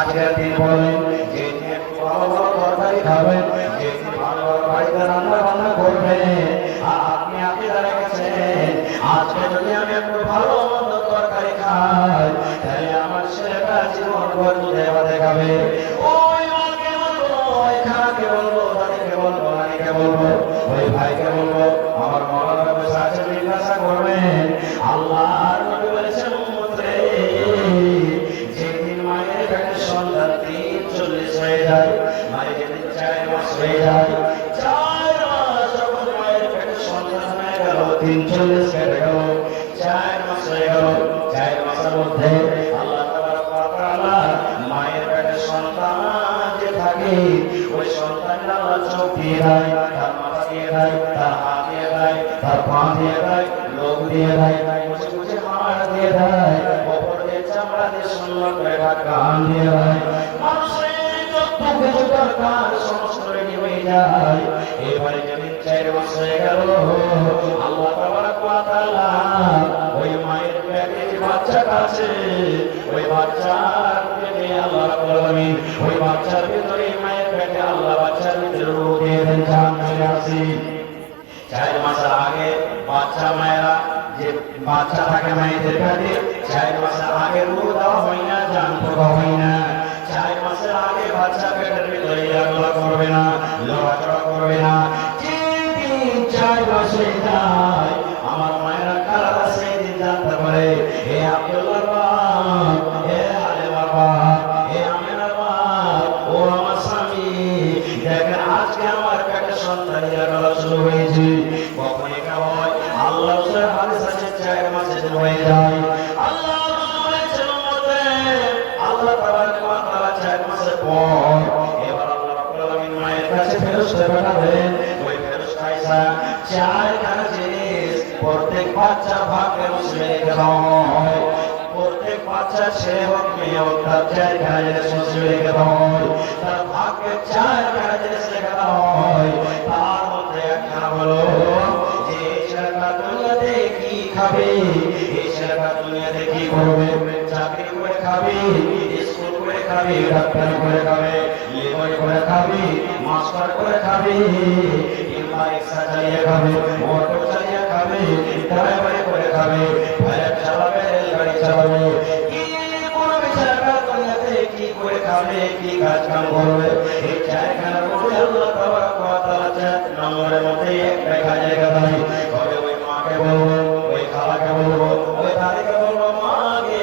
আজকের দিন বলেন যে একটু ভালো ভালো তরকারি খাবেন, যে ভালো ভালো বাড়িতে রান্না বান্না করবেন, আপনি দাঁড়িয়ে গেছেন আজকে যদি আমি একটু ভালো মন্দ তরকারি খাই তাহলে আমার ছেলেটা জীবন ভর দুধে ভাতে খাবে। ওই মাকে বলবো, ওই খালাকে বলবো, দাদিকে বলবো, নানিকে বলবো, ওই ভাইকে বলবো, আমার মৌলানা বসে আছে জিজ্ঞাসা করবেন। আল্লাহর নবী বলেছেন উম্মত রে, যেদিন মায়ের পেটে সন্তান 43 হয়ে যায়, মায়ের যেদিন 4 মাস হয়ে যায়, 4 মাস যখন মায়ের পেটে সন্তান হয়ে গেল, 43 কেটে গেল, 4 মাস হয়ে গেল, 4 মাসের মধ্যে আল্লাহ তাবারক ওয়া তাআলা মায়ের পেটে সন্তান যে থাকে ওই সন্তানটা আল্লাহ চোখ দিয়ে দেয়, তার মাথা দিয়ে দেয়, তার হাত দিয়ে দেয়, তার পা দিয়ে দেয়, লোক দিয়ে দেয়, মুছে মুছে হাড় দিয়ে দেয়, ওপর দিয়ে চামড়া দিয়ে সুন্দর করে কান দিয়ে দেয়, মানুষের যত কিছু দরকার সমস্ত রেডি হয়ে যায়। এবারে যেদিন 4 মাস হয়ে গেল, আল্লাহ তাবারক ওয়া তাআলা ওই মায়ের পেটে যে বাচ্চাটা আছে ওই বাচ্চার পেটে আল্লাহ রাব্বুল আলামিন ওই বাচ্চার ভিতরে মায়ের পেটে আল্লাহ বাচ্চার ভিতরে রূহ দিয়ে দেন, জান চলে আসে। 4 মাসের আগে বাচ্চা মায়েরা যে বাচ্চা থাকে মায়েদের পেটে 4 মাসের আগে রূহ দেওয়া হয় না, জান দেওয়া হয় না। 4 মাসের আগে বাচ্চা পেটের ভিতরে এগুলো করবে না, লড়াচড়া করবে না। যেদিন 4 মাস হয়ে যায় আমার মায়েরা কারা সেই দিন জানতে পারে এ আব্দুল্লাহ বাপ, এ আলেমার বাপ, এ আমিনার বাপ, ও আমার স্বামী, দেখেন আজকে আমার পেটে সন্তান এগুলো শুরু হয়েছে। কখন এটা হয়? আল্লাহ হাদিস আছে 4 মাসে হয়ে যায়। আল্লাহ বলেছেন আল্লাহ তাবারক ওয়া তাআলা 4 মাসের পর এবার আল্লাহ রাব্বুল আলামিন মায়ের কাছে ফেরেশতা পাঠাবেন। ওই ফেরেশতা আইসা 4খানা জিনিস প্রত্যেক বাচ্চার ভাগ্যে মুছবে রেখে দেওয়া হয়। প্রত্যেক বাচ্চা ছেলে হোক মেয়ে হোক তার 4খানা জিনিস মুছবে রেখে দেওয়া হয়। তার ভাগ্যে 4খানা জিনিস রেখে দেওয়া হয়। তার মধ্যে একখানা হলো যে ছেলেটা দুনিয়াতে কি খাবে, এই ছেলেটা দুনিয়াতে কি করবে, চাকরি করে খাবে, স্কুল করে খাবে, ডাক্তার করে খাবে, লেবার করে খাবে, মাস্টার করে খাবে, কিংবা রিক্সা চালিয়ে খাবে, অটো চালিয়ে খাবে, ড্রাইভারি করে খাবে, ফ্লাইট চালাবে, রেলগাড়ি চালাবে, কি করবে ছেলেটা দুনিয়াতে কি করে খাবে, কি কাজ কাম করবে, এই 4খানার মধ্যে আল্লাহ তাবারক ওয়া তাআলা 4 নম্বরের মধ্যে একটা কাজে গেলাই। তবে ওই মাকে বলবো, ওই খালাকে বলবো, ওই দাদিকে বলবো, মাকে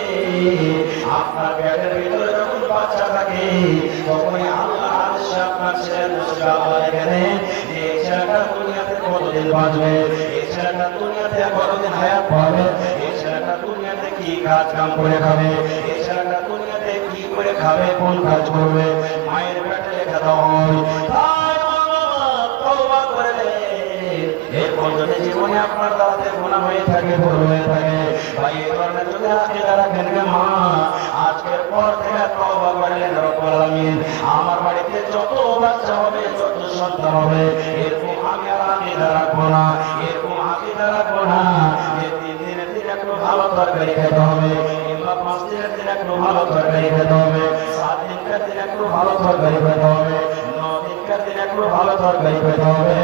আপনার পেটের ভিতরে যখন বাচ্চা থাকে তখনই আল্লাহ আদেশে আপনার ছেলের নসিবে আল্লাহ এখানে যে ছেলেটা দুনিয়াতে কতদিন বাঁচবে, এই ছেলেটা দুনিয়াতে কতদিন হায়াত পাবে, এই ছেলেটা দুনিয়াতে কি কাজ কাম করে খাবে, এই ছেলেটা দুনিয়াতে কি করে খাবে, কোন কাজ করবে, মায়ের পেটে লেখা দেওয়া হয়। তাই তওবা করে এরপর যদি জীবনে আপনার দাঁতে গুনাহ হয়ে থাকে, ভুল হয়ে থাকে, ভাই এই ধরনের যদি আকীদা রাখেন মা আজকের পর থেকে তওবা করলেন রব্বুল আলামিন আমার বাড়িতে যত বাচ্চা হবে, যত সন্তান হবে, এরকম আমি আর আকীদা রাখবো না, এরকম আকীদা রাখবো না যে 3 দিনের দিন একটু ভালো তরকারি খেতে হবে, কিংবা 5 দিনের দিন একটু ভালো তরকারি খেতে হবে, 7 দিনকার দিন একটু ভালো তরকারি খেতে হবে, 9 দিনকার দিন একটু ভালো তরকারি খেতে হবে।